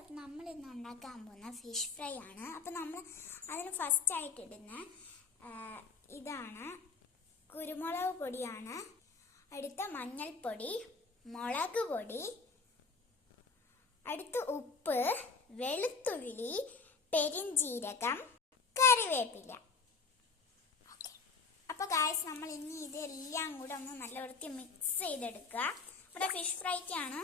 അപ്പം നമ്മൾ ഇന്ന് ഉണ്ടാക്കാൻ പോകുന്ന ഫിഷ് ഫ്രൈ ആണ്. അപ്പം നമ്മൾ അതിന് ഫസ്റ്റ് ആയിട്ട് ഇടുന്ന ഇതാണ് കുരുമുളക് പൊടിയാണ്. അടുത്ത മഞ്ഞൾപ്പൊടി മുളക് പൊടി അടുത്ത് ഉപ്പ് വെളുത്തുള്ളി പെരിഞ്ജീരകം കറിവേപ്പില. അപ്പോൾ ഗായ്സ് നമ്മൾ ഇനി ഇതെല്ലാം കൂടെ ഒന്ന് നല്ല വൃത്തി മിക്സ് ചെയ്തെടുക്കുക. ഇവിടെ ഫിഷ് ഫ്രൈക്കാണ്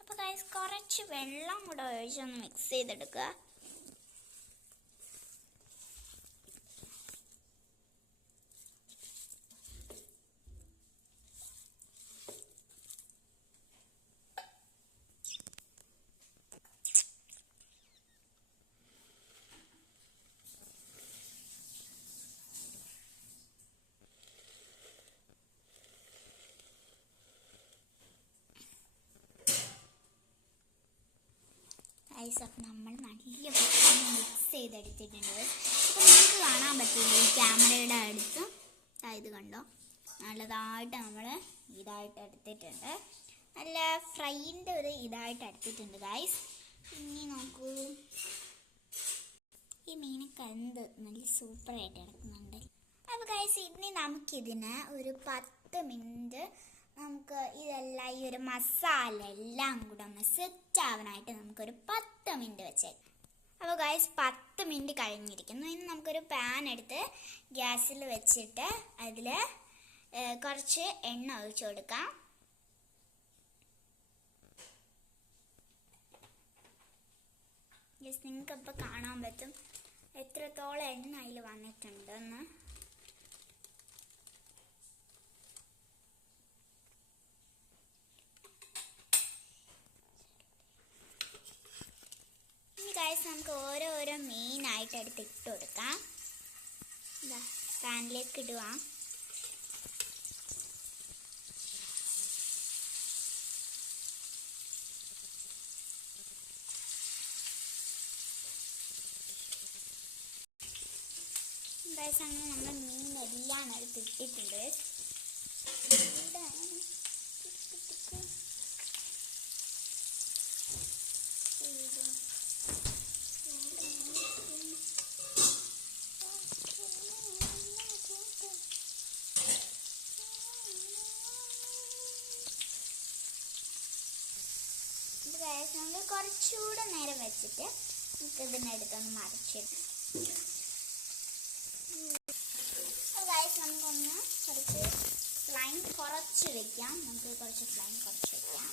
അപ്പോൾ ഗായ്സ് കുറച്ച് വെള്ളം കൂടെ ഒഴിച്ചൊന്ന് മിക്സ് ചെയ്തെടുക്കുക. ഗൈസ് അപ്പം നമ്മൾ നല്ല മിക്സ് ചെയ്തെടുത്തിട്ടുണ്ട്. അപ്പം നമുക്ക് കാണാൻ പറ്റില്ല ഈ ക്യാമറയുടെ അടുത്ത്. ഇത് കണ്ടോ? നല്ലതായിട്ട് നമ്മൾ ഇതായിട്ട് എടുത്തിട്ടുണ്ട്. നല്ല ഫ്രൈന്റെ ഒരു ഇതായിട്ട് എടുത്തിട്ടുണ്ട് ഗൈസ് ഇനി നോക്കൂ. ഈ മീനൊക്കെ എന്ത് നല്ല സൂപ്പറായിട്ട് എടുക്കുന്നുണ്ട് അപ്പോൾ ഗൈസ് ഇനി നമുക്കിതിന് ഒരു പത്ത് മിനിറ്റ് നമുക്ക് ഇതെല്ലാം ഈ ഒരു മസാല എല്ലാം കൂടെ ഒന്ന് സെറ്റ് ആവാനായിട്ട് നമുക്കൊരു പത്ത് മിനിറ്റ് വെച്ചേക്കാം അപ്പോൾ ഗൈസ് പത്ത് മിനിറ്റ് കഴിഞ്ഞിരിക്കുന്നു. ഇനി നമുക്കൊരു പാൻ എടുത്ത് ഗ്യാസിൽ വെച്ചിട്ട് അതിൽ കുറച്ച് എണ്ണ ഒഴിച്ചു കൊടുക്കാം. യെസ് നിങ്ങൾക്ക് ഇപ്പോൾ കാണാൻ പറ്റും. എത്രത്തോളം എണ്ണ അതിൽ വന്നിട്ടുണ്ടെന്ന്. ഗൈസ് നമുക്ക് ഓരോരോ ഓരോ മീനായിട്ട് എടുത്ത് ഇട്ട് കൊടുക്കാം. പാനിലേക്ക് ഇടുക ഗൈസ് അങ്ങനെ നമ്മൾ മീൻ എല്ലാം എടുത്ത് ഇട്ടിട്ടുണ്ട് ഇവിടെയാണ് ടിക്ക് ടിക്ക്. ഇത്. ഇത് ഗൈസ് കുറച്ചുകൂടെ നേരം വെച്ചിട്ട് നമുക്ക് ഇതിനടുത്തൊന്ന് മറിച്ചിടും ഗൈസ് നമുക്കൊന്ന് കുറച്ച് ഫ്ലൈൻ കുറച്ച് വെക്കാം. നമുക്ക് കുറച്ച് ഫ്ലൈൻ കുറച്ച് വെക്കാം.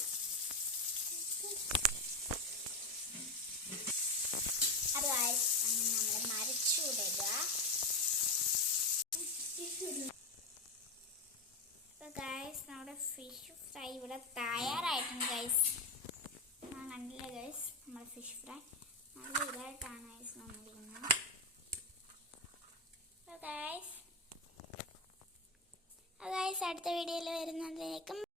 അത് നമ്മൾ മറിച്ചുവിടുക. ഗൈസ് നമ്മുടെ ഫിഷ് ഫ്രൈ ഇവിടെ തയ്യാറായിട്ടുണ്ട് ഗൈസ് ഞാൻ കണ്ടില്ല ഗൈസ് നമ്മുടെ ഫിഷ് ഫ്രൈ നല്ല ഇതായിട്ടാണ് ഐസ് വന്നിരിക്കുന്നത് ഗൈസ് അടുത്ത വീഡിയോയിൽ